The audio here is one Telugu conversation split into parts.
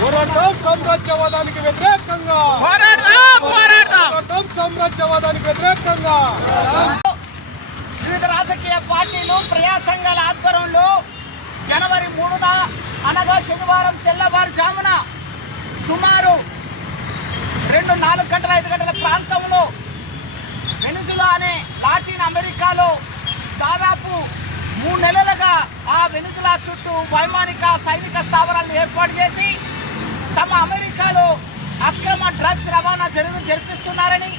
పోరాటం సామ్రాజ్యవాదానికి వ్యతిరేకంగా, సామ్రాజ్యవాదానికి వ్యతిరేకంగా వివిధ రాజకీయ పార్టీలు ప్రజా సంఘాల ఆధ్వర్యంలో జనవరి 3న అనగా శనివారం తెల్లవారుజామున సుమారు 4 గంటల 5 గంటల ప్రాంతంలో వెనిజులా అనే లాటిన్ అమెరికాలో దాదాపు 3 నెలలుగా ఆ వెనిజులా చుట్టూ వైమానిక సైనిక స్థావరాలను ఏర్పాటు చేసి తమ అమెరికాలో అక్రమ డ్రగ్స్ రవాణా జరిపిస్తున్నారని,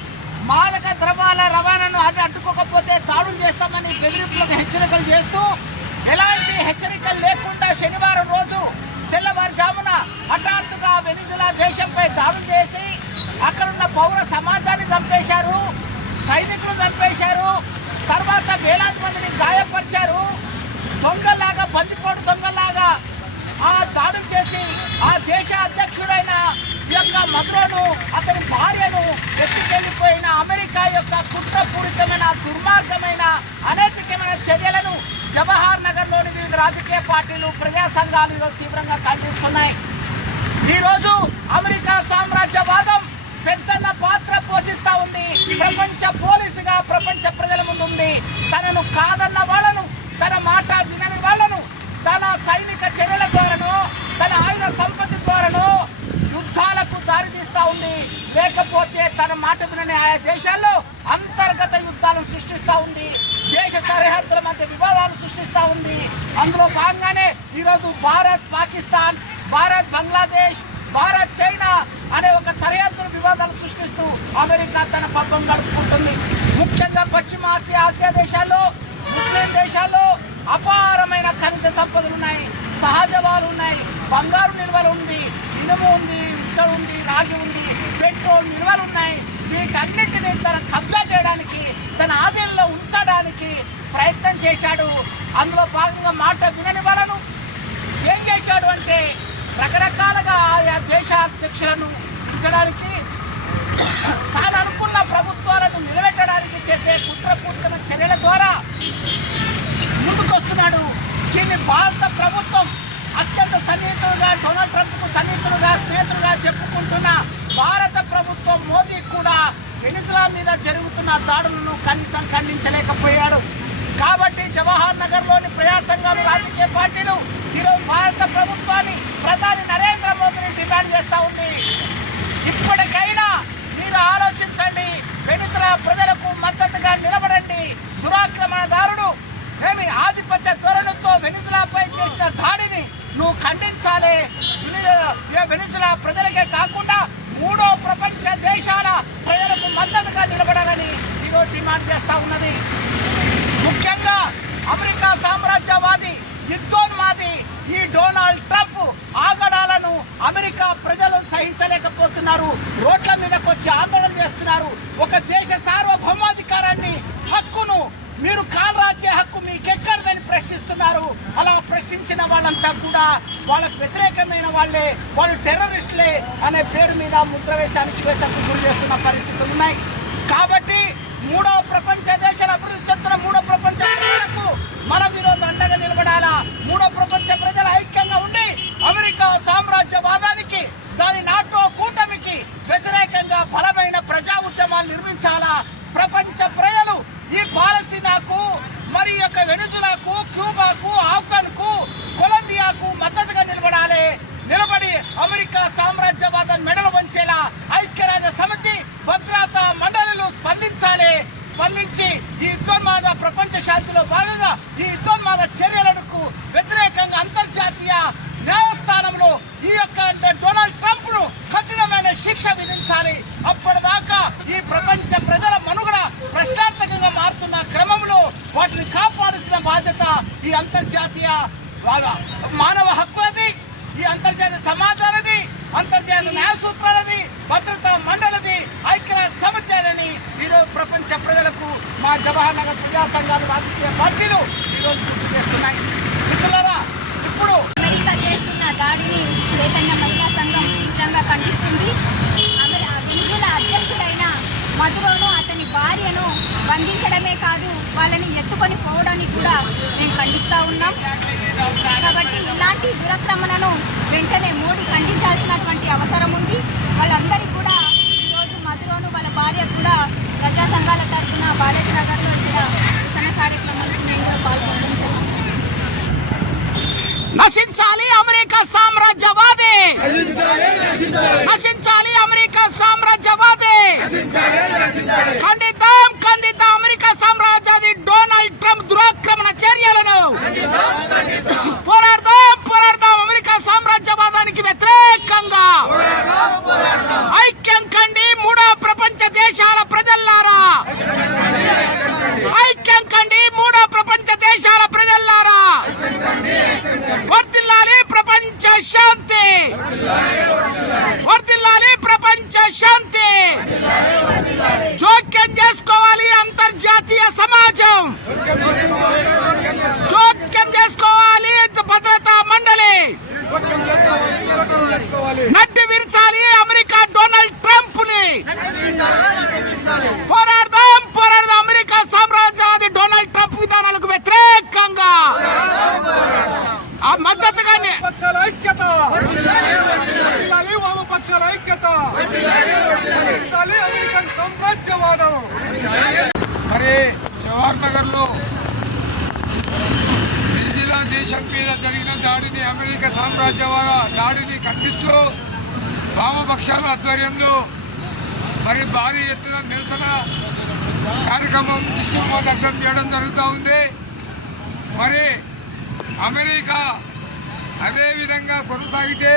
మాదక ద్రవ్యాల రవాణాను అడ్డుకోకపోతే దాడులు చేస్తామని బెదిరింపులకు హెచ్చరికలు చేస్తూ ఎలాంటి హెచ్చరికలు లేకుండా శనివారం రోజు తెల్లవారుజామున హఠాత్తుగా వెనిజులా దేశంపై దాడులు చేసి అక్కడున్న పౌర సమాజాన్ని చంపేశారు, సైనికులు చంపేశారు, తర్వాత వేలాది మందిని గాయపరిచారు. దొంగలాగా బందిపోటు దొంగలాగా ఆ దాడులు చేసి ఆ దేశ అధ్యక్షుడైన యొక్క మధురను అతని భార్యను ఎత్తుకెళ్లిపోయిన అమెరికా యొక్క కుట్రపూరితమైన దుర్మార్గమైన అనైతికమైన చర్యలను జవహర్ నగర్లోని వివిధ రాజకీయ పార్టీలు ప్రజా సంఘాలు ఈరోజు తీవ్రంగా ఖండిస్తున్నాయి. ఈరోజు అమెరికా సామ్రాజ్యవాదం పెద్దన్న పాత్ర పోషిస్తా ఉంది. ప్రపంచ పోలీసుగా ప్రపంచ ప్రజల ముందు ఉంది. తనను కాదన్న వాళ్ళను, తన మాట వినని వాళ్ళను తన సైనిక చర్యల ద్వారానో తన ఆయుధ సంపత్తి ద్వారానో యుద్ధాలకు దారితీస్తా ఉంది. లేకపోతే తన మాట వినని ఆయా దేశాల్లో అంతర్గత యుద్ధాలను సృష్టిస్తూ ఉంది. దేశ సరిహద్దుల మధ్య వివాదాలు సృష్టిస్తూ ఉంది. అందులో భాగంగానే ఈరోజు భారత్ పాకిస్తాన్, భారత్ బంగ్లాదేశ్, భారత్ చైనా అనే ఒక సరిహద్దుల వివాదాలు సృష్టిస్తూ అమెరికా తన పబ్బం గడుపుకుంటుంది. ముఖ్యంగా పశ్చిమాసియా ఆసియా దేశాల్లో, ముస్లిం దేశాల్లో అపారమైన ఖనిజ సంపదలు ఉన్నాయి, సహజవాలు ఉన్నాయి, బంగారు నిల్వలు ఉంది, ఇనుము ఉంది, ఇత్తడి ఉంది, రాగి ఉంది, పెట్రోల్ నిల్వలు ఉన్నాయి. వీటన్నిటిని తన కబ్జా చేయడానికి, తన ఆధీనంలో ఉంచడానికి ప్రయత్నం చేశాడు. అందులో భాగంగా మాట వినని వాళ్ళను ఏం చేశాడు అంటే రకరకాలుగా ఆయా దేశ అధ్యక్షులను ఉంచడానికి, తాను అనుకున్న ప్రభుత్వాలను నిలబెట్టడానికి చేసే కుట్రపూరితమైన చర్యల ద్వారా ముందుకొస్తున్నాడు. దీన్ని భారత ప్రభుత్వం అత్యంత సన్నిహితులుగా, డొనాల్డ్ ట్రంప్కు సన్నిహితులుగా, స్నేహితులుగా చెప్పుకుంటున్న భారత ప్రభుత్వం మోదీ కూడా వెనిజులా మీద జరుగుతున్న దాడులను కనీసం ఖండించలేకపోయాడు. కాబట్టి జవహర్ నగర్లోని ప్రజా సంఘాలు, రాజకీయ పార్టీలు ఈరోజు భారత ప్రభుత్వాన్ని, ప్రధాని నరేంద్ర మోదీని డిమాండ్ చేస్తూ ఉంది. ఇప్పటికైనా మీరు ఆలోచించండి, వెనిజులా ప్రజలకు మద్దతుగా నిలబడండి. దురాక్రమణదారుడు ఏమి ఆధిపత్య ధోరణితో వెనిజులాపై చేసిన దాడిని నువ్వు ఖండించాలి. వెనిజులా ప్రజలకే కాకుండా 3వ ప్రపంచ దేశాల ప్రజలకు మద్దతుగా నిలబడాలని ఈరోజు డిమాండ్ చేస్తూ ఉన్నది. ముఖ్యంగా అమెరికా సామ్రాజ్యవాది, యుద్ధోన్మాది ఈ డొనాల్డ్ ట్రంప్ ఆగడాలను అమెరికా ప్రజలు సహించలేకపోతున్నారు. రోడ్ల మీదకి వచ్చి ఆందోళన చేస్తున్నారు. ఒక దేశ సార్వభౌమాధికారాన్ని, హక్కును మీరు కాలరాచే హక్కు మీకెక్కడదని ప్రశ్నిస్తున్నారు. అలా ప్రశ్నించిన వాళ్ళంతా కూడా వాళ్ళకు వ్యతిరేకమైన వాళ్ళే, వాళ్ళు టెర్రరిస్టులే అనే పేరు మీద ముద్ర వేసి అణచివేతకు గురి చేస్తున్న పరిస్థితులు ఉన్నాయి. కాబట్టి 3వ ప్రపంచ దేశాల అభివృద్ధి చెందుతున్న 3వ ప్రపంచ ప్రజలకు మనం ఈరోజు అండగా నిలబడాలా. 3వ ప్రపంచ ప్రజల ఐక్యంగా ఉండి అమెరికా సామ్రాజ్యవాదానికి, దాని నాటో కూటమికి వ్యతిరేకంగా బలమైన ప్రజా ఉద్యమాలు నిర్మించాలా. ప్రపంచ ప్రజలు ఈ పాలస్తీనాకు, మరి యొక్క వెనిజులాకు, క్యూబాకు, ఆఫ్ఘన్కు, కొలంబియాకు మద్దతుగా నిలబడి అమెరికా సామ్రాజ్యవాదాన్ని మెడలు వంచేలా ఐక్యరాజ్య సమితి, భద్రతా మండలిలు స్పందించి ఈ యుద్ధోన్మాద ప్రపంచ శాంతిలో భాగంగా ఈ యుద్ధోన్మాద చర్యలకు వ్యతిరేకంగా అంతర్జాతీయ న్యాయస్థానంలో ఈ యొక్క డొనాల్డ్ ట్రంప్ ను కఠినమైన శిక్ష విధించాలి. అప్పటిదాకా ఈ ప్రపంచ ప్రజల మనుగడ ప్రశ్నార్థకంగా మారుతున్న క్రమంలో వాటిని కాపాడాల్సిన బాధ్యత ఈ అంతర్జాతీయ మానవ హక్కులది, ఈ అంతర్జాతీయ సమాజాలది, అంతర్జాతీయ న్యాయ సూత్రాలది, భద్రతా మండలిది, ఐక్యరాజ్య సమితి అని ఈరోజు ప్రపంచ ప్రజలకు మా జవహర్ నగర్ ప్రజా సంఘాలు, రాజకీయ పార్టీలు ఈరోజు గుర్తు చేస్తున్నాయి. మిత్రులారా, ఇప్పుడు అమెరికా చేస్తున్న దాడిని చైతన్య మహిళా సంఘం తీవ్రంగా ఖండిస్తుంది. వెనిజులా అధ్యక్షుడైన మధురోను, అతని భార్యను బంధించడమే చేయడమే కాదు వాళ్ళని ఎత్తుకొని పోవడానికి కూడా మేము ఖండిస్తూ ఉన్నాం. కాబట్టి ఇలాంటి దురాక్రమణను వెంటనే మోడీ ఖండించాల్సినటువంటి అవసరం ఉంది. వాళ్ళందరికీ కూడా ఈరోజు మధురోను వాళ్ళ భార్య కూడా ప్రజా సంఘాల తరఫున బాలేజ్ నగర్లో కూడా నిరసన కార్యక్రమాలకు నేను కూడా పాల్గొనడం జరిగింది. నశించాలి అమెరికా సామ్రాజ్యవాది, నశించాలి అమెరికా సామ్రాజ్యవాది, ఖండిద్దాం ఖండిద్దాం అమెరికా సామ్రాజ్యవాది డొనాల్డ్ ట్రంప్ దురాక్రమణ చర్యలను, పోరాడదాం పోరాడదాం అమెరికా సామ్రాజ్యవాదానికి వ్యతిరేకంగా, ఐక్యం కండి మూడో ప్రపంచ దేశాల ప్రజల్లారా, ఐక్యం కండి మూడో ప్రపంచ దేశాల ప్రజల్లారా, వర్ధిల్లాలి ప్రపంచ శాంతి, వర్ధిల్లాలి ప్రపంచ శాంతి, జోక్యం చేసుకోవాలి అంతర్జాతీయ సమాజం, జోక్యం చేసుకోవాలి భద్రతా మండలి, నడ్డి విరచాలి అమెరికా డొనాల్డ్ ట్రంప్ ని, పోరాడదాం పోరాడదాం అమెరికా సామ్రాజ్యవాది డొనాల్డ్ ట్రంప్ విధానాలకు వ్యతిరేకంగా ఆ మద్దతుగా పక్షాల ఐక్యత, వామపక్షాల ఐక్యత, అమెరికన్ సామ్రాజ్యవాదం. మరి జవహర్ నగర్లో వెనిజులా దేశం మీద జరిగిన దాడిని, అమెరికా సామ్రాజ్యవాద దాడిని ఖండిస్తూ వామపక్షాల ఆధ్వర్యంలో మరి భారీ ఎత్తున నిరసన కార్యక్రమం నిశ్చితం చేయడం జరుగుతూ ఉంది. మరి అమెరికా అదే విధంగా కొనసాగితే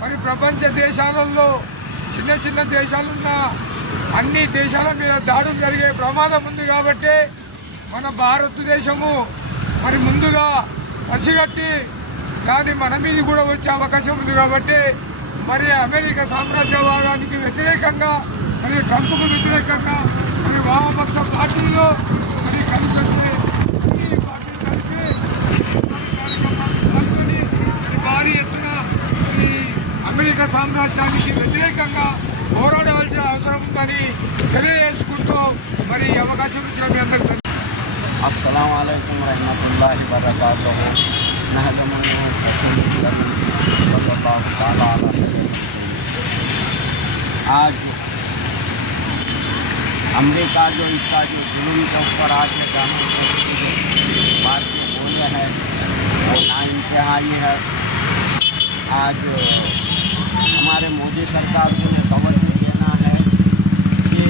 మరి ప్రపంచ దేశాలలో చిన్న చిన్న దేశాలున్న అన్ని దేశాల మీద దాడులు జరిగే ప్రమాదం ఉంది. కాబట్టి మన భారతదేశము మరి ముందుగా పసిగట్టి దాని మన మీద కూడా వచ్చే అవకాశం ఉంది. కాబట్టి మరి అమెరికా సామ్రాజ్యవాదానికి వ్యతిరేకంగా, మరి ట్రంప్కు వ్యతిరేకంగా మరి వామపక్ష పార్టీలో మరి కలిసి భారీ ఎత్తున ఈ అమెరికా సామ్రాజ్యానికి వ్యతిరేకంగా పోరాడవలసిన అవసరం ఉందని తెలియజేసుకుంటూ మరి ఈ అవకాశం ఇచ్చిన మీ అందరికీ अस्सलाम वालेकुम रहमतुल्लाहि व बरकातुहू। नहमदुहू व सल्लल्लाहु तआला अलैहि। आज अमेरिका जो इसका जो जुल्म के ऊपर आज बात बोले है वो नाइंतहाई है। आज हमारे मोदी सरकार को तवज्जो देना है कि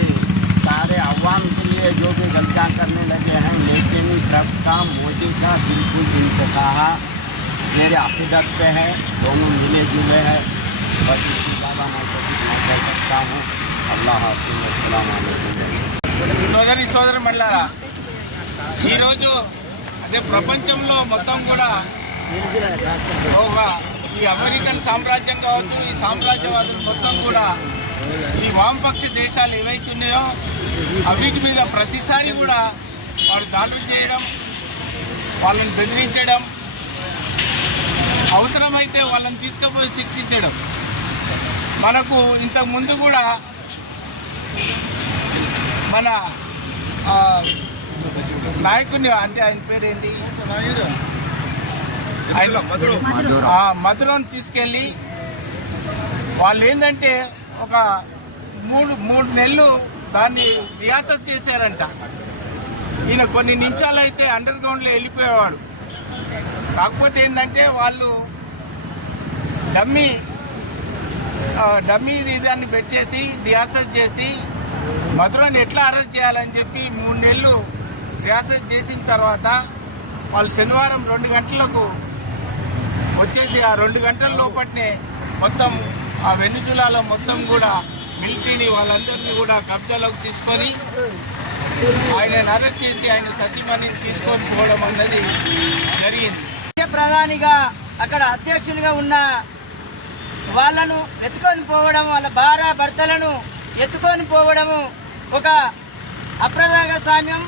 सारे अवाम के लिए जो भी गलतियाँ करने लगे हैं, लेकिन ट्रंप का मोदी का बिल्कुल इंतहा मेरे अकीदत पे है, दोनों मिले जुले हैं। बस इससे ज़्यादा मैं कुछ नहीं कह सकता हूँ। अल्लाह हाफ़िज़। अस्सलाम वालेकुम। సోదరి సోదరి మళ్ళారా, ఈరోజు అదే ప్రపంచంలో మొత్తం కూడా ఈ అమెరికన్ సామ్రాజ్యం కావచ్చు, ఈ సామ్రాజ్యవాదులు మొత్తం కూడా ఈ వామపక్ష దేశాలు ఏవైతున్నాయో అవిటి మీద ప్రతిసారి కూడా వారు దాడులు చేయడం, వాళ్ళని బెదిరించడం, అవసరమైతే వాళ్ళని తీసుకుపోయి శిక్షించడం. మనకు ఇంతకుముందు కూడా మన నాయకుని అంటే ఆయన పేరు ఏంటి, మధురోని తీసుకెళ్ళి వాళ్ళు ఏంటంటే ఒక మూడు నెలలు దాన్ని రియాసత్ చేశారంట. ఈయన కొన్ని నిమిషాలు అయితే అండర్ గ్రౌండ్లో వెళ్ళిపోయేవాడు. కాకపోతే ఏంటంటే వాళ్ళు డమ్మీ దాన్ని పెట్టేసి రియాసత్ చేసి మధురోని ఎట్లా అరెస్ట్ చేయాలని చెప్పి 3 నెలలు రియాసత్ చేసిన తర్వాత వాళ్ళు శనివారం 2 గంటలకు వచ్చేసి ఆ 2 గంటల లోపట్నే మొత్తం ఆ వెనిజులాలో మొత్తం కూడా మిలిటరీని వాళ్ళందరినీ కూడా కబ్జాలోకి తీసుకొని ఆయనను అరెస్ట్ చేసి ఆయన సతీమణిని తీసుకొని పోవడం అన్నది జరిగింది. ప్రధానిగా అక్కడ అధ్యక్షునిగా ఉన్న వాళ్ళను ఎత్తుకొని పోవడం, వాళ్ళ భార్య భర్తలను ఎత్తుకొని పోవడము ఒక అప్రజాస్వామ్యం.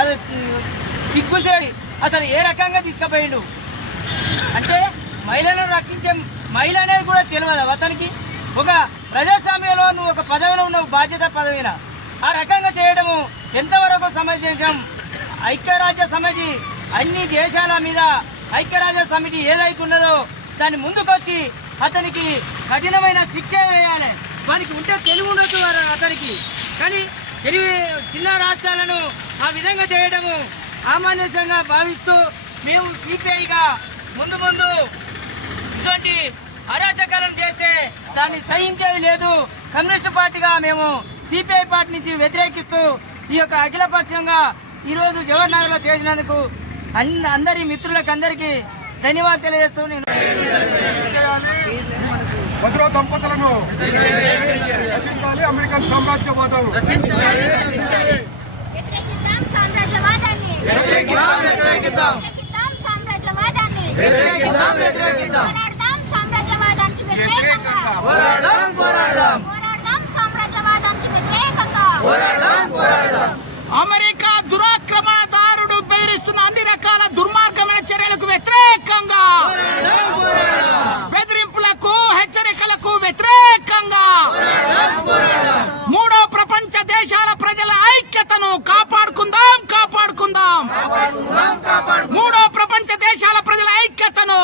అది సిగ్గుచేడి. అసలు ఏ రకంగా తీసుకుపోయిండు అంటే మహిళలను రక్షించే మహిళ అనేది కూడా తెలియదు అతనికి. ఒక ప్రజాస్వామ్యంలో నువ్వు ఒక పదవిలో ఉన్నావు, బాధ్యత పదవిన ఆ రకంగా చేయడము ఎంతవరకు సమంజసం ఐక్యరాజ్య సమితి అన్ని దేశాల మీద ఐక్యరాజ్య సమితి ఏదైతే ఉన్నదో దాన్ని ముందుకొచ్చి అతనికి కఠినమైన శిక్ష వేయాలి. వానికి ఉంటే తెలివి ఉండొచ్చు అతనికి, కానీ తెలివి చిన్న రాష్ట్రాలను ఆ విధంగా చేయడము అమానుషంగా భావిస్తూ మేము సిపిఐగా ముందు ఇటువంటి అరాచకాలను చేస్తే దాన్ని సహించేది లేదు. కమ్యూనిస్టు పార్టీగా మేము సిపిఐ పార్టీ నుంచి వ్యతిరేకిస్తూ ఈ యొక్క అఖిలపక్షంగా ఈరోజు జవహర్ నగర్లో చేసినందుకు అందరి మిత్రులకు అందరికీ ధన్యవాదాలు తెలియజేస్తూ నేను మధుర దంపతులను రక్షించాలి. అమెరికన్ సామ్రాజ్యవాదం వ్యతిరేకిద్దాం సామ్రాజ్యవాదాన్ని. పోరాడదాం సామ్రాజ్యవాదానికి వ్యతిరేకంగా. పోరాడదాం సామ్రాజ్యవాదానికి వ్యతిరేకంగా. అమెరికా దురాక్రమణదారుడు బెదిరిస్తున్న అన్ని రకాల దుర్మార్గమైన చర్యలకు వ్యతిరేకంగా, బెదిరింపులకు హెచ్చరికలకు వ్యతిరేకంగా మూడో ప్రపంచ దేశాల ప్రజల ఐక్యతను కాపాడుకుందాం. మూడో ప్రపంచ దేశాల ప్రజల ఐక్యతను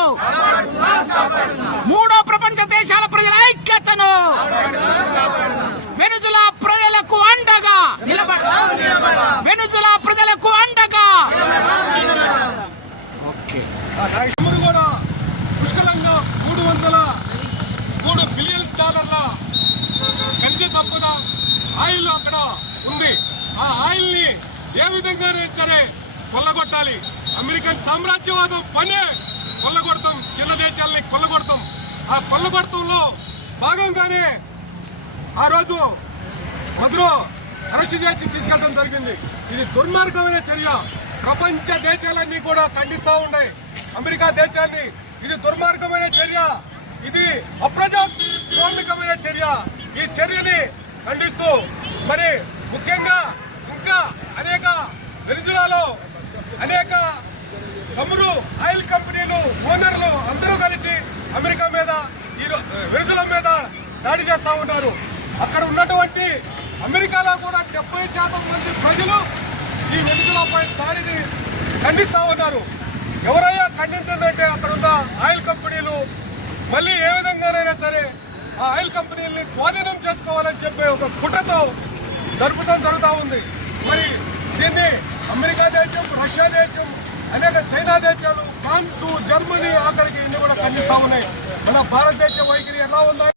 వెనుజులా ప్రజలకు అండగా తమ్ముడు కూడా పుష్కలంగా $303 బిలియన్ ఖనిజ సంపద ఆయిల్ అక్కడ ఉంది. ఆ ఆయిల్ ని ఏ విధంగా సరే కొల్లగొట్టాలి. అమెరికన్ సామ్రాజ్యవాదం పనే కొల్లగొడతాం, చిన్న దేశాలని కొల్లగొడతాం. ఆ కొల్లగొడతంలో భాగంగానే ఆ రోజు మధురో అరెస్ట్ చేసి తీసుకెళ్ళడం జరిగింది. ఇది దుర్మార్గమైన చర్య. ప్రపంచ దేశాలన్నీ కూడా ఖండిస్తూ ఉన్నాయి అమెరికా దేశాన్ని. ఇది దుర్మార్గమైన చర్య, ఇది అప్రజాస్వామికమైన చర్య. ఈ చర్యని ఖండిస్తూ మరి ముఖ్యంగా ఇంకా అనేక వెనిజులాలో అనేక చమురు ఆయిల్ కంపెనీలు ఓనర్లు అందరూ కలిసి అమెరికా మీద వెనిజులా మీద దాడి చేస్తూ ఉన్నారు. అక్కడ ఉన్నటువంటి అమెరికాలో కూడా 70% మంది ప్రజలు ఈ వెనిజులాపై దాడిని ఖండిస్తూ ఉన్నారు. ఎవరైనా ఖండించదంటే అక్కడ ఉన్న ఆయిల్ కంపెనీలు మళ్ళీ ఏ విధంగానైనా సరే ఆ ఆయిల్ కంపెనీలని స్వాధీనం చేసుకోవాలని చెప్పి ఒక కుట్రతో జరుగుతూ ఉంది. మరి దీన్ని అమెరికా దేశం, రష్యా దేశం, అనేక చైనా దేశాలు, ఫ్రాన్స్, జర్మనీ ఆఖరికి ఇన్ని కూడా ఖండిస్తూ ఉన్నాయి. మన భారతదేశ వైఖరి ఎలా ఉందో